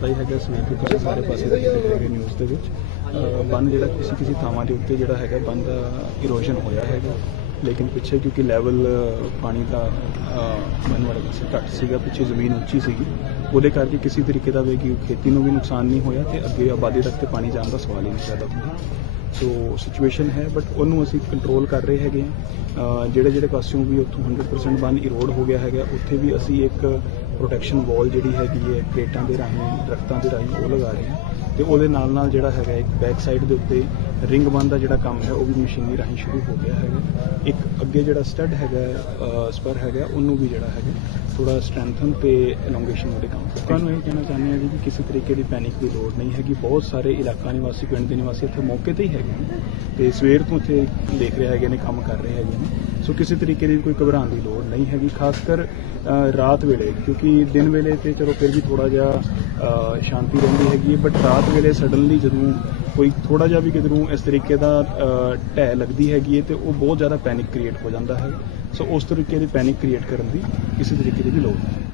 ਪਤਾ ਹੀ ਹੈਗਾ ਸਵੇਰ ਤੋਂ ਤੁਸੀਂ ਸਾਰੇ ਪਾਸੇ ਦੇਖ ਰਹੇ ਹੈਗੇ ਨਿਊਜ਼ ਦੇ ਵਿੱਚ। ਬੰਨ ਜਿਹੜਾ ਕਿਸੇ ਕਿਸੇ ਥਾਵਾਂ ਦੇ ਉੱਤੇ ਜਿਹੜਾ ਹੈਗਾ ਬੰਨ ਦਾ ਇਰੋਜਨ ਹੋਇਆ ਹੈਗਾ। ਲੇਕਿਨ ਪਿੱਛੇ ਕਿਉਂਕਿ ਲੈਵਲ ਪਾਣੀ ਦਾ ਬੰਨ ਵਾਲੇ ਪਾਸੇ ਘੱਟ ਸੀਗਾ, ਪਿੱਛੇ ਜ਼ਮੀਨ ਉੱਚੀ ਸੀਗੀ। ਉਹਦੇ ਕਰਕੇ ਕਿਸੇ ਤਰੀਕੇ ਦਾ ਵੀ ਕਿ ਖੇਤੀ ਨੂੰ ਵੀ ਨੁਕਸਾਨ ਨਹੀਂ ਹੋਇਆ ਤੇ ਅੱਗੇ ਆਬਾਦੀ ਤੱਕ ਤੇ ਪਾਣੀ ਜਾਣ ਦਾ ਸਵਾਲ ਹੀ ਨਹੀਂ ਪੈਦਾ ਹੁੰਦਾ। ਸੋ ਸਿਚੁਏਸ਼ਨ ਹੈ ਬਟ ਉਹਨੂੰ ਅਸੀਂ ਕੰਟਰੋਲ ਕਰ ਰਹੇ ਹੈਗੇ ਹਾਂ। ਜਿਹੜੇ ਜਿਹੜੇ ਪਾਸਿਓਂ ਵੀ ਉੱਥੋਂ 100% ਬੰਨ ਇਰੋਡ ਹੋ ਗਿਆ ਹੈਗਾ, ਉੱਥੇ ਵੀ ਅਸੀਂ ਇੱਕ ਪ੍ਰੋਟੈਕਸ਼ਨ ਵਾਲ ਜਿਹੜੀ ਹੈਗੀ ਹੈ ਪਲੇਟਾਂ ਦੇ ਰਾਹੀਂ, ਦਰਖਤਾਂ ਦੇ ਰਾਹੀਂ ਉਹ ਲਗਾ ਰਹੇ ਹਾਂ। ਤੇ ਉਹਦੇ ਨਾਲ ਨਾਲ ਜਿਹੜਾ ਹੈਗਾ ਇੱਕ ਬੈਕ ਸਾਈਡ ਦੇ ਉੱਤੇ ਰਿੰਗ ਬੰਨ ਦਾ ਜਿਹੜਾ ਕੰਮ ਹੈ, ਉਹ ਵੀ ਮਸ਼ੀਨੀ ਰਾਹੀਂ ਸ਼ੁਰੂ ਹੋ ਗਿਆ ਹੈਗਾ। ਇੱਕ ਅੱਗੇ ਜਿਹੜਾ ਸਟੱਡ ਹੈਗਾ ਸਪਰ ਹੈਗਾ, ਉਹਨੂੰ ਵੀ ਜਿਹੜਾ ਹੈਗਾ ਥੋੜਾ ਸਟਰੈਂਥਨ ਤੇ ਐਲੋਂਗੇਸ਼ਨ ਉਹਦੇ ਕੰਮ ਲੋਕਾਂ ਨੂੰ ਇਹ ਕਹਿਣਾ ਚਾਹੁੰਦੇ ਹਾਂ ਜੀ ਕਿ ਕਿਸੇ ਤਰੀਕੇ ਦੀ ਪੈਨਿਕ ਦੀ ਲੋੜ ਨਹੀਂ ਹੈਗੀ। ਬਹੁਤ ਸਾਰੇ ਇਲਾਕਾ ਨਿਵਾਸੀ, ਪਿੰਡ ਦੇ ਨਿਵਾਸੀ ਇੱਥੇ ਮੌਕੇ ਤੇ ਹੀ ਹੈਗੇ ਨੇ ਤੇ ਸਵੇਰ ਤੋਂ ਇੱਥੇ ਦੇਖ ਰਹੇ ਹੈਗੇ ਨੇ, ਕੰਮ ਕਰ ਰਹੇ ਹੈਗੇ ਨੇ। ਸੋ ਕਿਸੇ ਤਰੀਕੇ ਦੀ ਕੋਈ ਘਬਰਾਉਣ ਦੀ ਲੋੜ ਨਹੀਂ ਹੈਗੀ, ਖਾਸ ਕਰ ਰਾਤ ਵੇਲੇ, ਕਿਉਂਕਿ ਦਿਨ ਵੇਲੇ ਤੇ ਚਲੋ ਫਿਰ ਵੀ ਥੋੜਾ ਜਿਹਾ ਸ਼ਾਂਤੀ ਰਹਿੰਦੀ ਹੈਗੀ ਹੈ। ਬਟ ਰਾਤ ਵੇਲੇ ਸਡਨਲੀ ਜਦੋਂ ਕੋਈ ਥੋੜਾ ਜਿਹਾ ਵੀ ਕਿਧਰੋਂ ਇਸ ਤਰੀਕੇ ਦਾ ਢਹਿ ਲੱਗਦੀ ਹੈਗੀ ਹੈ ਤੇ ਉਹ ਬਹੁਤ ਜ਼ਿਆਦਾ ਪੈਨਿਕ ਕ੍ਰੀਏਟ ਹੋ ਜਾਂਦਾ ਹੈ। ਸੋ ਉਸ ਤਰੀਕੇ ਦੀ ਪੈਨਿਕ ਕ੍ਰੀਏਟ ਕਰਨ ਦੀ ਕਿਸੇ ਤਰੀਕੇ ਦੀ ਵੀ ਲੋੜ ਨਹੀਂ।